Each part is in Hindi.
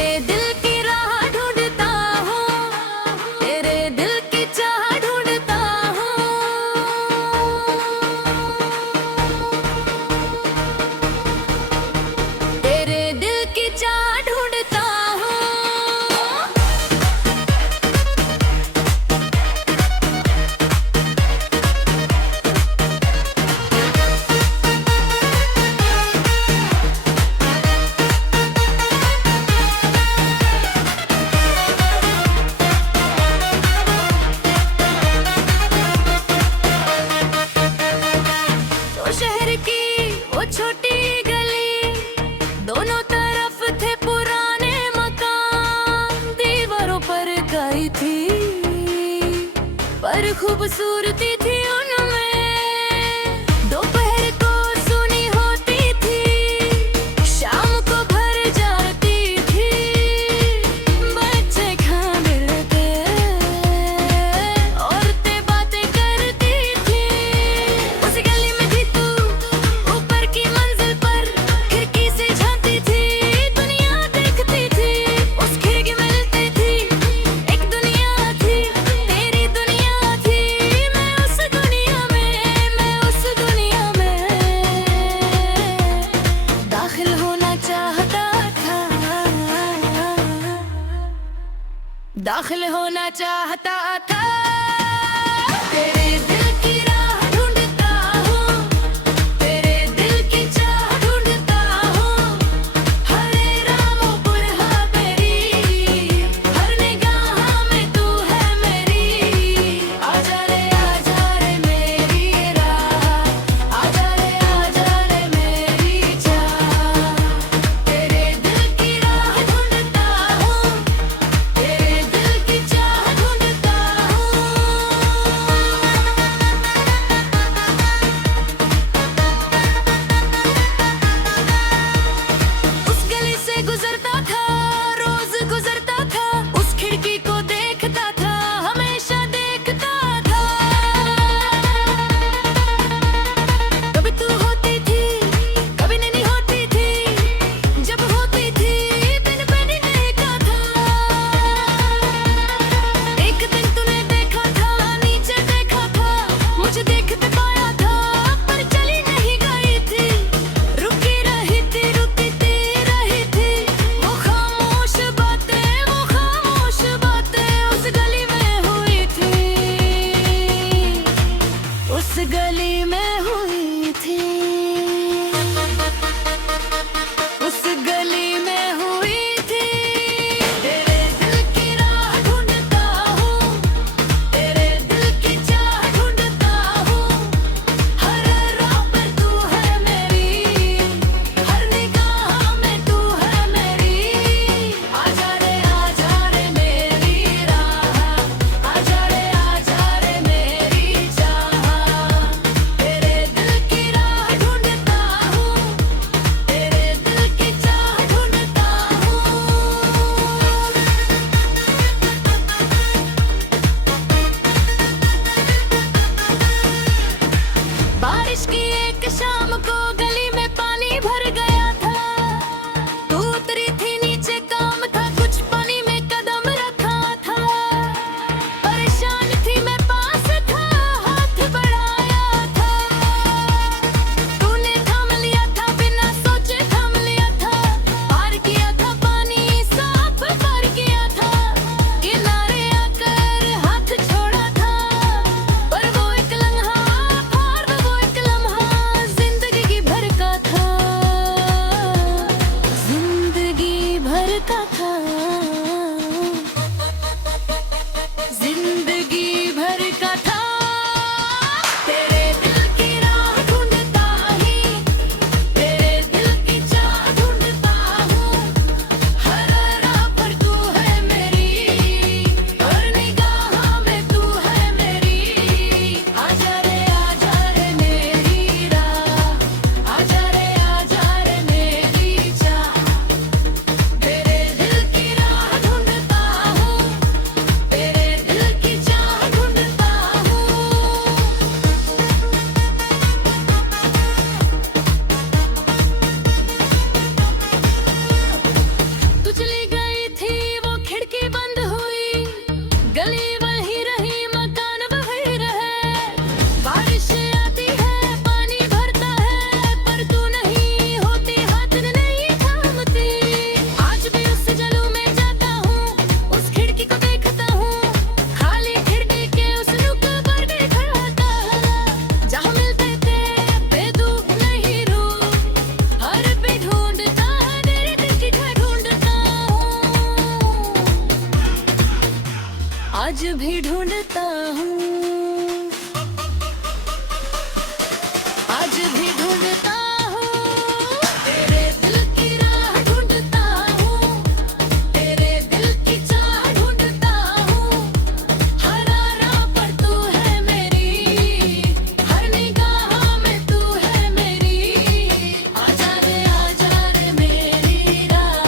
तेरे दिल की राह ढूंढता हूँ, तेरे दिल की चाह ढूंढता हूँ। तेरे दिल की चाह ढूंढता हूँ। शहर की वो छोटी गली, दोनों तरफ थे पुराने मकान। दीवारों पर काई थी पर खूबसूरती थी उनमें। दोपहर को सुनी होती थी, शाम को भर जाती थी। बच्चे खाने औरतें बातें करती थी। उस गली में भी तू ऊपर की मंजिल पर खिड़की से झांकती थी, दुनिया देखती थी। उस खिड़की में मिलती थी एक दुनिया थी, तेरी दुनिया थी। मैं उस दुनिया में दाखिल होना चाहता था, दाखिल होना चाहता था। तेरे दिल की राह ढूंढता हूँ, तेरे दिल की चाह ढूंढता हूँ। हर राहों पर हाँ तेरी, हर निगाह में तू है मेरी। आजा रे मेरी राह, आजा रे मेरी चाह। तेरे दिल की राह ढूंढता हूँ, तेरे दिल की चाह ढूंढता हूँ। उस गली से गुजरता था, रोज गुजरता था। उस खिड़की को देखता था, हमेशा देखता था। कभी तू होती थी, कभी नहीं होती थी। जब होती थी दिन पे नहीं देखा था। एक दिन तूने देखा था, नीचे देखा था, मुझे देखते पाया था पर चली नहीं गई थी। रुकी रही थी, रुकती रही थी। वो खामोश बातें उस गली में हुई थी, उस गली में हुई थी, उस गली में हुई थी। तेरे दिल की राह ढूंढता हूँ, तेरे दिल की चाह ढूंढता हूँ। हर राह पर तू है मेरी, हर निगाह में तू है मेरी। आजा रे मेरी राह, आजा रे मेरी चाह। तेरे दिल की राह ढूंढता हूँ, तेरे दिल की चाह ढूंढता हूँ। बारिश की एक शाम को गली में पानी भर गया था। तू उतरी थी नीचे, काम था कुछ, पानी में कदम रखा था। परेशान थी मैं, पास था, हाथ बढ़ाया था। तूने थाम लिया था, बिना सोचे थाम लिया था। पार किया था पानी, साफ पार किया था। किनारे आकर हाथ छोड़ा था, पर वो एक लम्हा, वो एक लम्हा जिंदगी की भर का था, जिंदगी भर का था, जिंदगी भर का था। तेरे दिल की राह ढूंढता ही, तेरे दिल की चाह ढूंढता हूँ। हर राह पर तू है मेरी, हर निगाह में तू है मेरी। आजा रे मेरी राह, आजा रे मेरी चाह। तेरे दिल की राह आज भी ढूंढता हूँ, आज भी ढूंढता हूँ, तेरे दिल की राह ढूंढता हूँ, तेरे दिल की चाह ढूंढता हूँ। हर राह पर तू है मेरी, हर निगाह में तू है मेरी। आजा रे मेरी राह,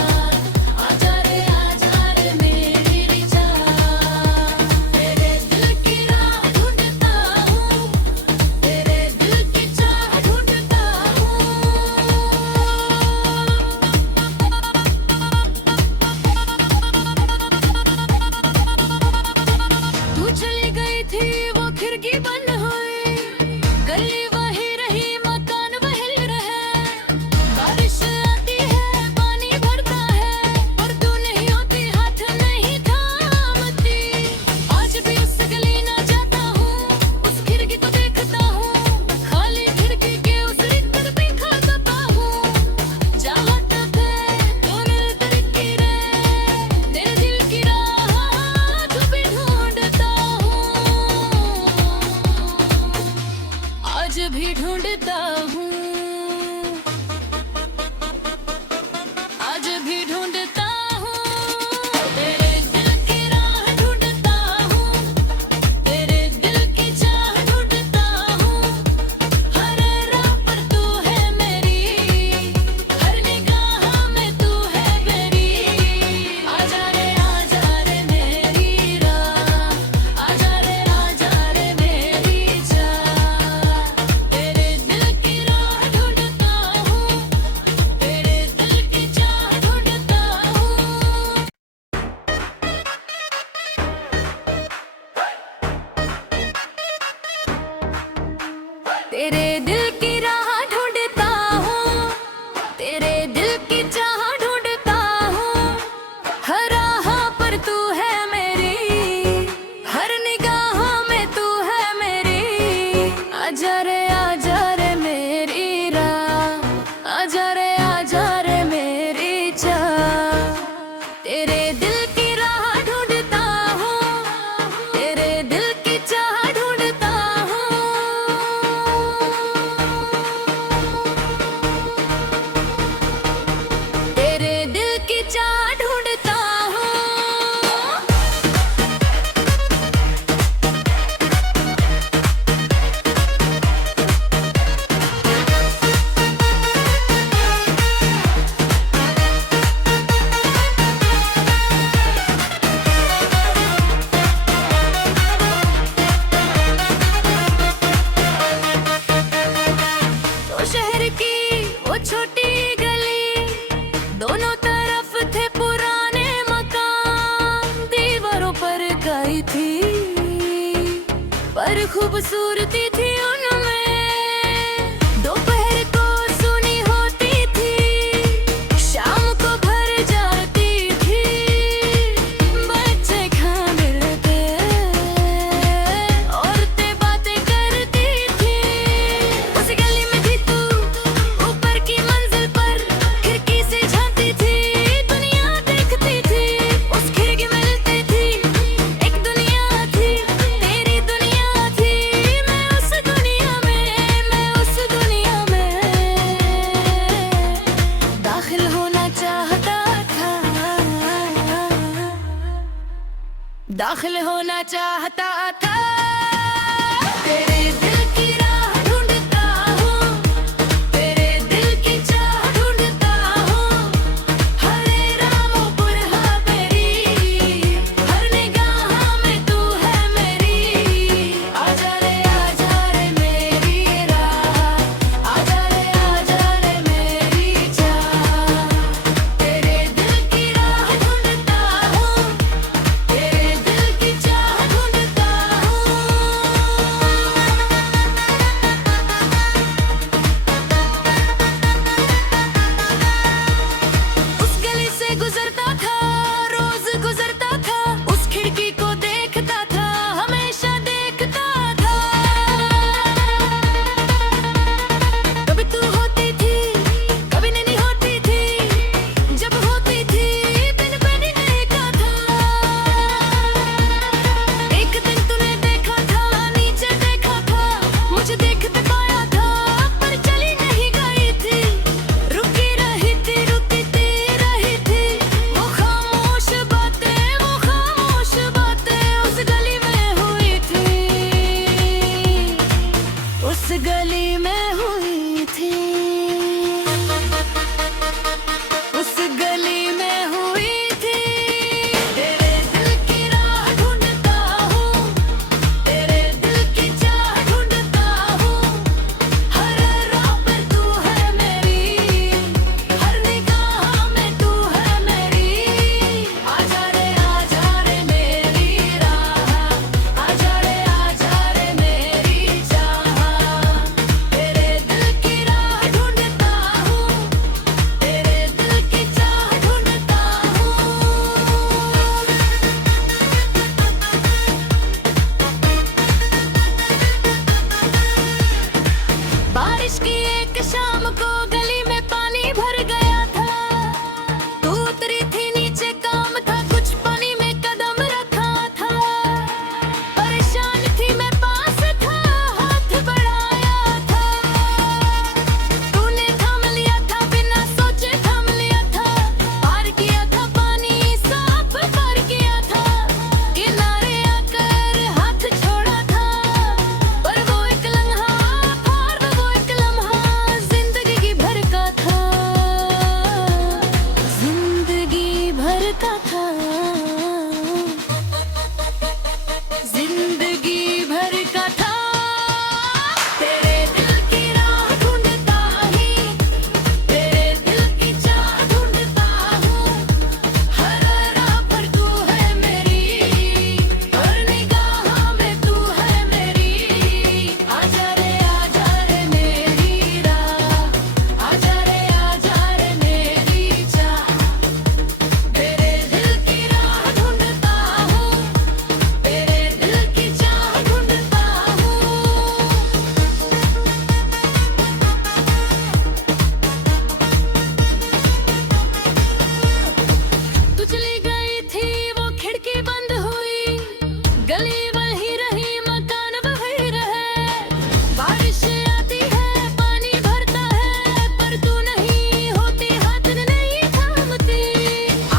आजा रे मेरी चाह। तेरे दिल की राह ढूंढता हूँ, तेरे दिल की चाह ढूंढता हूँ। तू चली गई थी वो खिड़की बंद हुई, गली वही रही मकान बहल रहे। बारिश आती है पानी भरता है, और तू नहीं होती हाथ नहीं थामती। आज भी उस गली ना जाता हूँ, उस खिड़की को देखता हूँ, खाली खिड़की के उस रिक्त पे खाता हूँ। चाहत थे तो मिलकर गिरे, तेरे दिल की राह तू भी ढूंढता हूँ, आज भी ढूंढता हूँ, आज भी ढूंढता हूँ। तेरे दिल की राह ढूंढता हूँ, तेरे दिल की चाह ढूंढता हूँ। हर राह पर तू है मेरी, हर निगाह में तू है मेरी। आजा रे मेरी राह, आजा रे मेरी चाह। तेरे दिल की राह ढूंढता हूँ, तेरे दिल की चाह ढूंढता हूँ। तेरे दिल की राह ढूंढता हूँ, तेरे दिल की चाह ढूंढता हूँ। हर राह पर तू है मेरी, हर निगाह में तू है मेरी। आजा रे मेरी राह, आजा रे मेरी चाह। तेरे दिल की राह ढूंढता हूँ, तेरे दिल की चाह ढूंढता हूँ। तेरे दिल की चाह ढूंढता हूँ। तो शहर की वो छोटी गली, दोनों तरफ थे पुराने मकान। दीवारों पर काई थी, पर खूबसूरती थी उनमें। दोपहर को सुनी होती थी, शाम को भर जाती थी। बच्चे खाने औरतें बातें करती थी। उस गली में थी तू, ऊपर की मंजिल पर खिड़की से झांकती थी, दुनिया देखती थी। उस खिड़की में मिलती थी, एक दुनिया थी, तेरी दुनिया थी। मैं उस दुनिया में दाखिल होना चाहता था, दाखिल होना चाहता था। तेरे दिल की राह ढूंढता हूँ, तेरे दिल की चाह ढूंढता हूँ। हर राहों पर है मेरी, हर निगाह में तू है मेरी। आजा रे मेरी राह, आजा रे मेरी चाह। तेरे दिल की राह ढूंढता हूँ, तेरे दिल की चाह ढूंढता हूँ। था। जिंदगी भर का था तेरे दिल की राह ढूंढता ही, तेरे दिल की चाह ढूंढता हूँ। हर राह पर तू है मेरी, हर निगाह में तू है मेरी। आजा रे मेरी राह, आजा रे मेरी चाह। तेरे दिल की राह ढूंढता हूँ, तेरे दिल की चाह ढूंढता हूँ। तू चली गई थी वो खिड़की बंद हुई, गली वही रही मकान वही रहे। बारिश आती है पानी भरता है, पर तू नहीं होती हाथ नहीं थामती।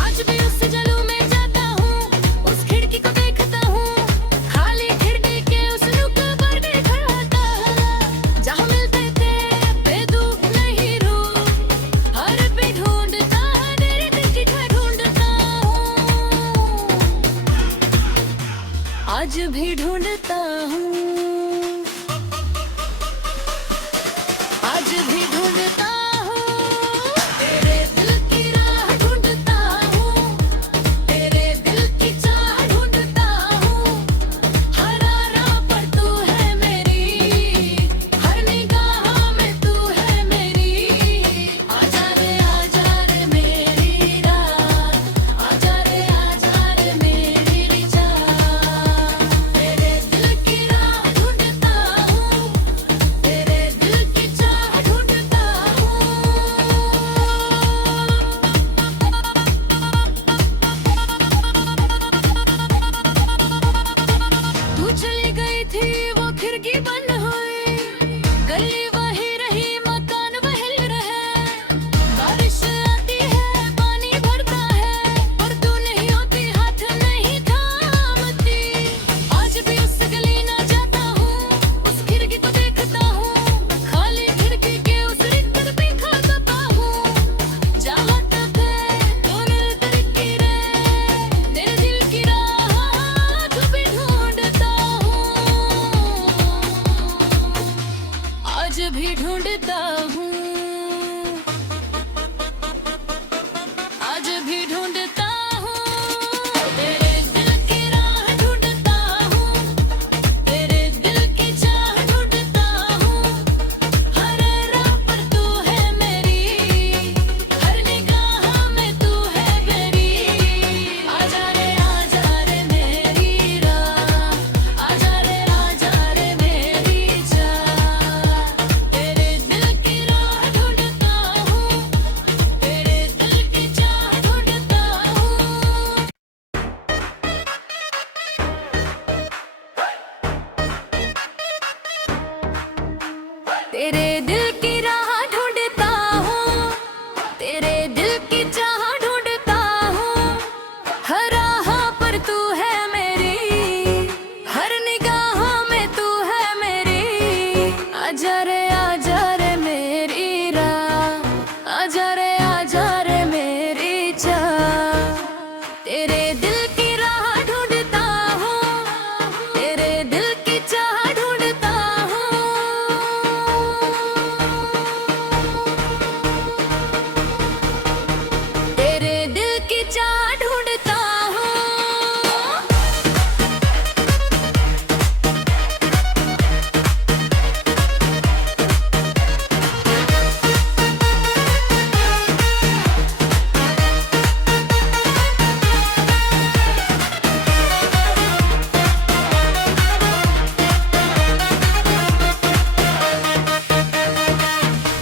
आज भी उस जलू में जाता हूँ, उस खिड़की को देखता हूँ, खाली खिड़की के उस नुक्कड़ पर देखा था। जहाँ मिलते थे बेदूब नहीं रूह, हर पे ढूंढता तेरे दिल की खाई ढूंढता हूँ। आज भी ढूंढता हूँ, आज भी ढूंढता हूँ। तेरे दिल की राह ढूंढता हूँ, तेरे दिल की चाह ढूंढता हूँ। हर राह पर तू है मेरी, हर निगाह में तू है मेरी। आजा रे मेरी राह, आजा रे मेरी चाह। तेरे दिल की राह ढूंढता हूँ, तेरे दिल की चाह ढूंढता हूँ। तू चली गई थी वो खिड़की बंद हुई, गली वही रही मकान वही रहे। बारिश आती है पानी भरता है, पर तू नहीं होती हाथ नहीं थामती। आज भी उस गली ना जाता हूँ, उस खिड़की को देखता हूँ, खाली खिड़की के उस रिक्त पे खाता हूँ। जहाँ तक है दोनों तरीके रे, तेरे दिल की राह तू भी ढूंढता हूँ। आज भी ढूंढता हूँ, आज भी ढूंढता हूँ। तेरे दिल की राह ढूंढता हूँ, तेरे दिल की चाह ढूंढता हूँ। हर राह पर तू है मेरी, हर निगाह में तू है मेरी। आजा रे मेरी राह, आजा रे मेरी चाह। तेरे दिल की राह ढूंढता हूँ, तेरे दिल की चाह ढूंढता हूँ। तेरे दिल की राह ढूंढता हूँ, तेरे दिल की चाह ढूंढता हूँ। हर राह पर तू है मेरी, हर निगाह में तू है मेरी। आजा रे मेरी राह, आजा रे मेरी चाह। तेरे दिल की राह ढूंढता हूँ, तेरे दिल की चाह ढूंढता हूँ। तेरे दिल की चाह ढूंढता हूँ।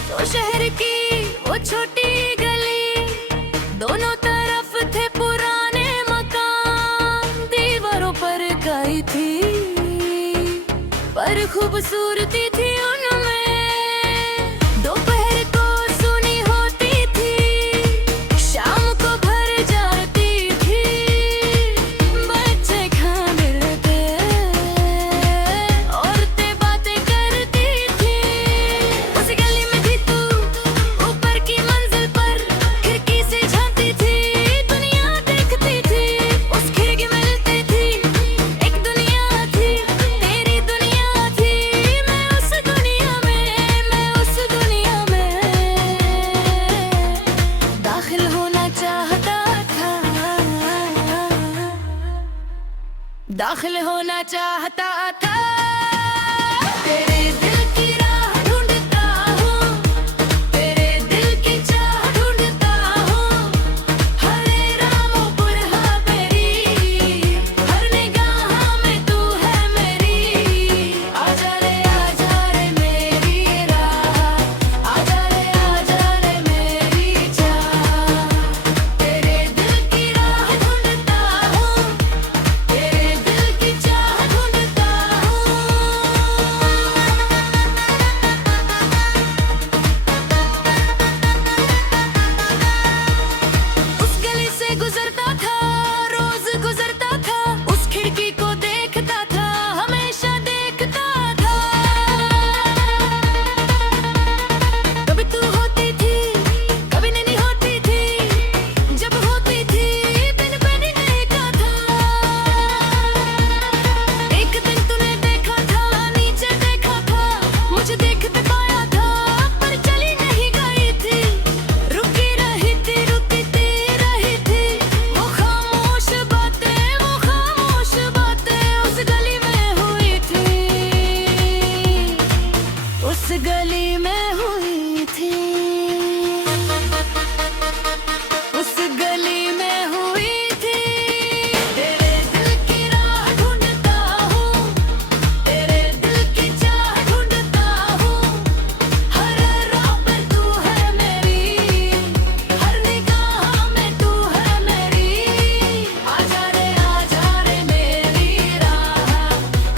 तो शहर की वो छोटी गली, दोनों तरफ थे पुराने मकान। दीवारों पर काई थी, पर खूबसूरती थी उनमें। दोपहर को सुनी होती थी, शाम को भर जाती थी। बच्चे खाने लगे, औरतें बातें करती थी। उस गली में भी तू ऊपर की मंजिल पर खिड़की से झांकती थी, दुनिया देखती थी। दाखिल होना चाहता था तेरे दिल की राह ढूंढता हूँ, तेरे दिल की चाह ढूंढता हूँ। हर राहों पर हाँ मेरी, हर निगाह में तू है मेरी। आजा रे मेरी राह, आजा रे मेरी चाह। तेरे दिल की राह ढूंढता हूँ, तेरे दिल की चाह ढूंढता हूँ। उस गली से गुजरता था, रोज गुजरता था, उस खिड़की को देखता था, हमेशा देखता था। कभी तू होती थी, कभी नहीं होती थी, जब होती थी बिन बने देखा था। एक दिन तूने देखा था, नीचे देखा था, मुझे देखते पाया था, पर चली नहीं गई थी। रुकी रही थी, रुकती रही थी, वो खामोश बातें उस गली में हुई थी, उस गली में हुई थी, उस गली में हुई थी। तेरे दिल की राह ढूंढता हूँ, तेरे दिल की चाह ढूंढता हूँ। हर राह पर तू है मेरी, हर निगाह में तू है मेरी। आजा रे मेरी राह,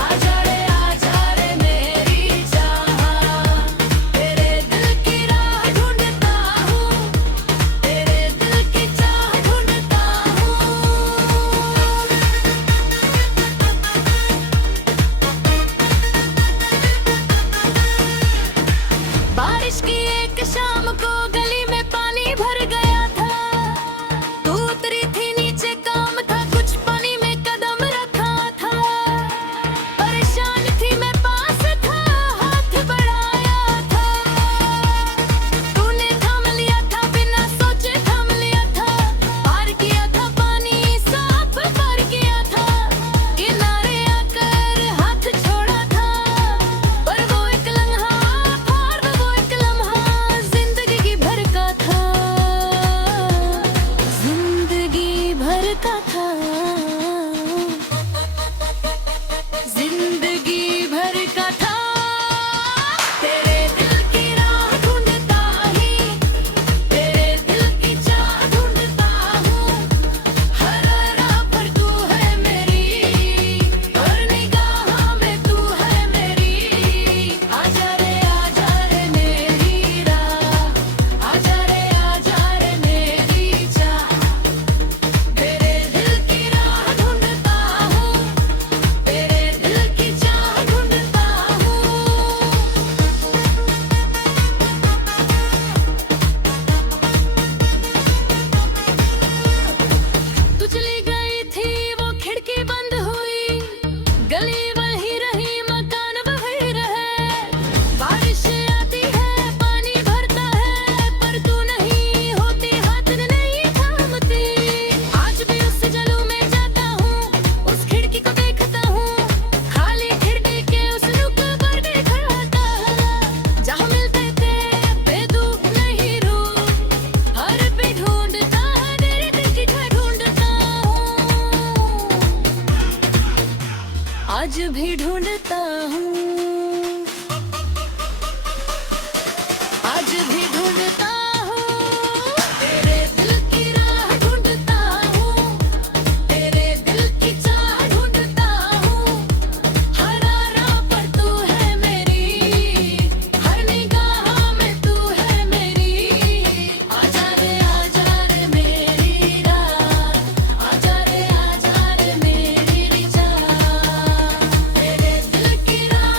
आजा रे मेरी चाह। तेरे दिल की राह ढूंढता हूँ, तेरे दिल की चाह ढूंढता हूँ। बारिश की एक शाम को गली में पानी भर गया था। तू उतरी थी नीचे, काम था कुछ पानी में कदम रखा था। परेशान थी मैं, पास था, हाथ बढ़ाया था। तूने थाम लिया था, बिना सोचे थाम लिया था। पार किया था पानी, साफ पार किया था। किनारे आकर हाथ छोड़ा था, पर वो एक लम्हा, पार वो एक लम्हा जिंदगी भर का था, जिंदगी भर का था, जिंदगी भर का था। तेरे दिल की राह ढूंढता ही, तेरे दिल की चाह ढूंढता हूँ। हर राह पर तू है मेरी, हर निगाह में तू है मेरी। आजा रे मेरी राह, आजा रे मेरी चाह। तेरे दिल की राह ढूंढता हूँ, तेरे दिल की चाह ढूंढता हूँ। तू चली गई थी, वो खिड़की बंद हुई, गली वही रही, मकान वही रहे। बारिश आती है, पानी भरता है, पर तू नहीं होती, हाथ नहीं थामती। आज भी उस जलू में जाता हूँ, उस खिड़की को देखता हूँ, खाली खिड़की के उस नुक पर देखता हूँ। जहाँ मिलते थे बेदूब नहीं रूह, हर पे ढूंढता है, तेरे दिल की चाह ढूंढता हूँ। आज भी ढूंढता हूँ, आज भी ढूंढता हूँ। तेरे दिल की राह ढूंढता हूँ, तेरे दिल की चाह ढूंढता हूँ। हर राह पर तू है मेरी, हर निगाह में तू है मेरी। आजा रे मेरी राह, आजा रे मेरी चाह। तेरे दिल की राह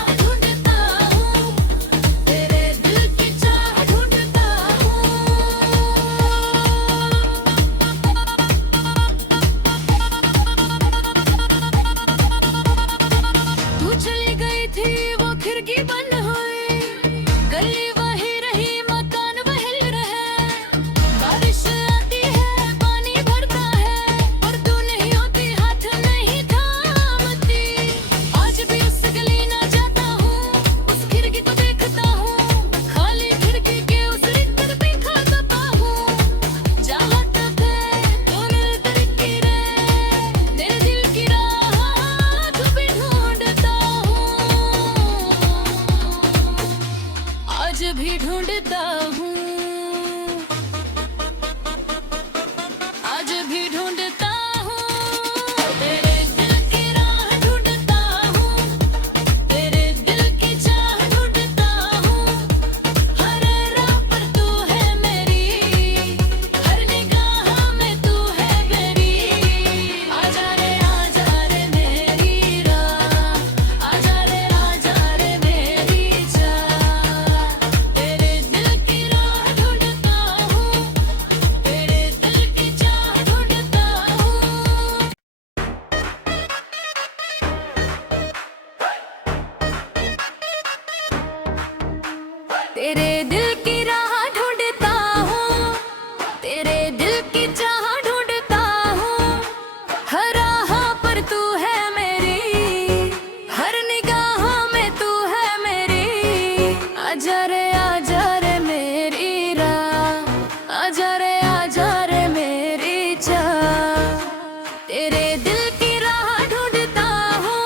तेरे दिल की राह ढूंढता हूँ,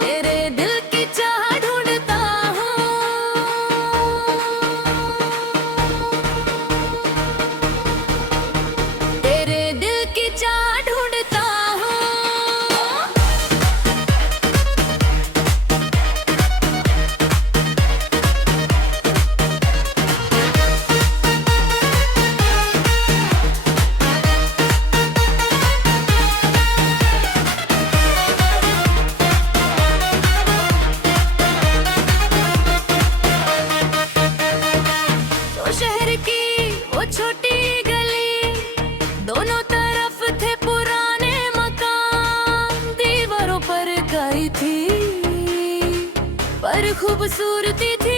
तेरे दिल की चाह ढूंढता हूँ। तेरे दिल की चाह ढूंढता हूँ। तो शहर की वो छोटी गली, दोनों तरफ थे पुराने मकान। दीवारों पर काई थी पर खूबसूरती थी